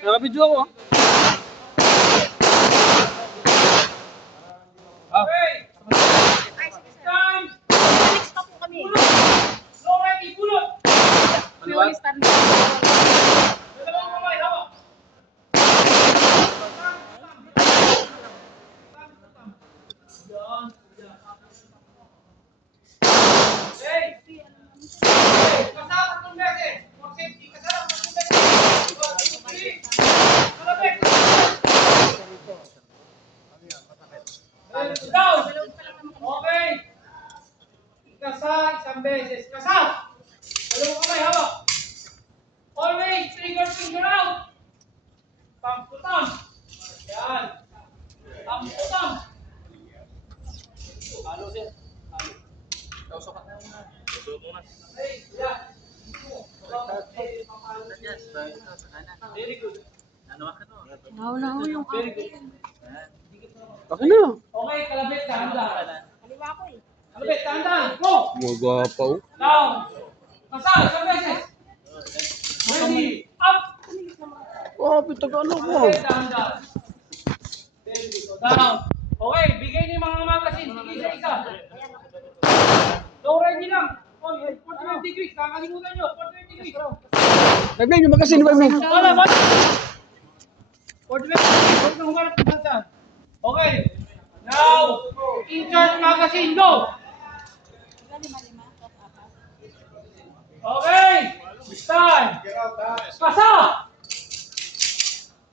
Nakabidyo ako. Okay. Time. Next pa po kami. Slow ready, pulot. Purely stand. Dalawang kamay, hawak. Yan. Okay. Kasa tatlong beses. For safety, kasa tatlong beses. 1, 2, 3. Malapit. Down. Okay. Kasa isang beses. Kasa. Dalawang kamay, hawak. Always trigger finger out. Thumb to thumb. Yan. Thumb to thumb. Halo sir. Halo. Tausok ka. Tausok muna. Hey, yan. Very good. Nauna ho yung Very good. Akin na. Okay, kalabit, dahan-dahan. Kaliwa ko eh. Kalabit, dahan-dahan. Go! Magwapa oh. Down. Kasa, isang beses. Ready. Up. Oh, pitagano ko. Kalabit, dahan-dahan. Very good. So, down. Okay, bigay niyo yung mga magasin. Sige, isa-isa. Low ready lang. Oh, 45 degrees. Kakalimutan nyo. 45 degrees. 5 lane, yung magasin, 5 lane. Wala, wala. 45 degrees. Huwag na humarap ng bansa. Okay. Now, insert magazine. Go. Okay. This time. Kasa.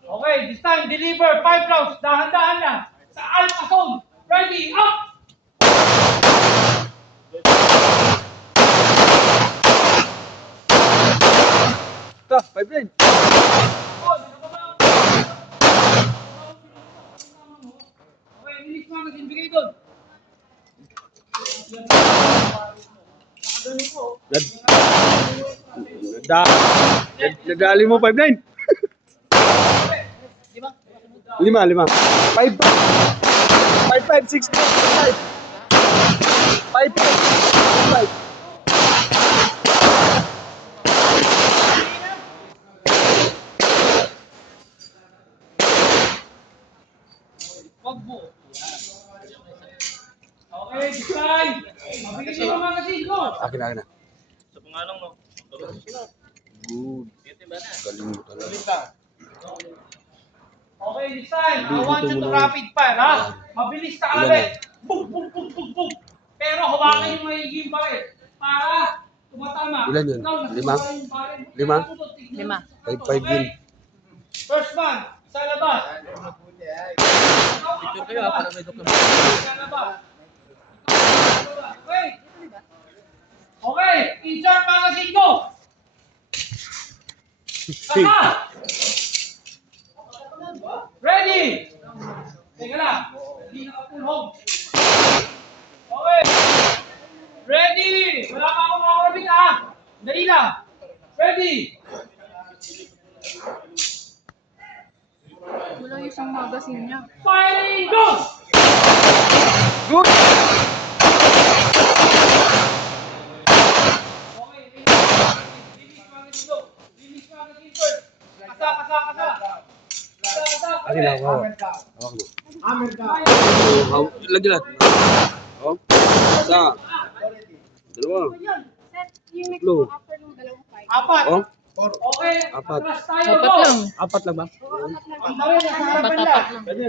Okay, this time deliver 5 rounds. Dahan-dahan lang. Sa alpha zone. Ready, up. Ito, 5 lane. Okay, release magazine. Bigay doon. Nadali mo 5 lane. 5, 5, 6, 5. 5, 5. Wag mo. Okay, this time. Mabilis yung magazine. Go. Akin na. Sa pangalang no. Good. Galing mo talaga. Okay, this time. I want you to rapid fire, ha? Mabilis ka agad. Bug, bug, bug, bug, bug. Pero hawakan yung magiging baril para tumatama. Ilan yun? Ikaw, nasa 5? yung baril. 5? 5. 5 yun. First man, sa labas. Picture kayo ha, para may document. Sa labas. Okay. Okay, insert magazine go. Kasa! Ready! Teka lang. Hindi naka-full home. Okay. Ready! Wala pa akong makarabit ha. Dali lang. Ready! Wala yung isang magazine niya. Firing go! Good. Okay, release magazine go. Release magazine first. Kasa. Akin na ako. Hawak mo. Lagi lahat. Oh. Isa. Dalawa. Set, yung next Blue. po after nung dalawang 5. Apat. Oh. Okay. Apat. Atras tayo, Apat go. lang. 4 lang ba? Ang dami na sa harapan Apat lang.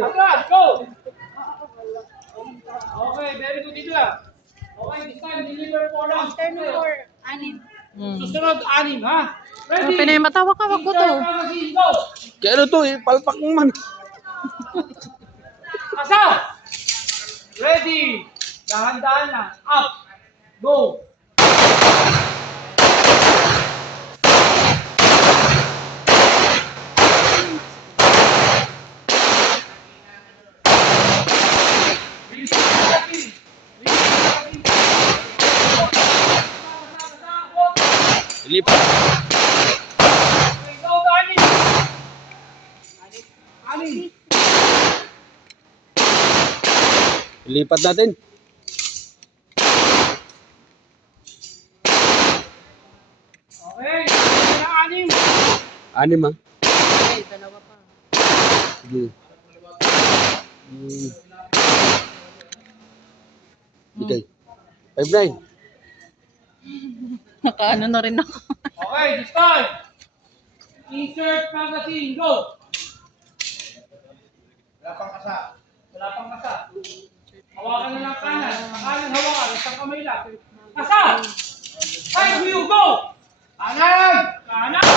Atras, go. Okay, very good dito lang. Okay, this time deliver 4 rounds. After nung 4, anin. Susunod, 6, ha? Ready? Pinay matawa ka, wag ko to. Insert magazine, go. Kaya ano to eh, palpak mo man. Kasa! Ready! Dahan-dahan lang. Up! Go! Release the magazine. Release the magazine. Kasa. Ilipat. Okay, go, Dani. Ani. Ilipat natin. Okay, 6. 6 ah. Okay, dalawa Sige. Okay. 5-9. Nakaano na rin ako. Okay, start! Insert magazine, go! Wala pang kasa. Hawakan na ng kanan. Ang kanan hawakan, isang kamay lang. Kasa! Time you go! Kanan! Kanan!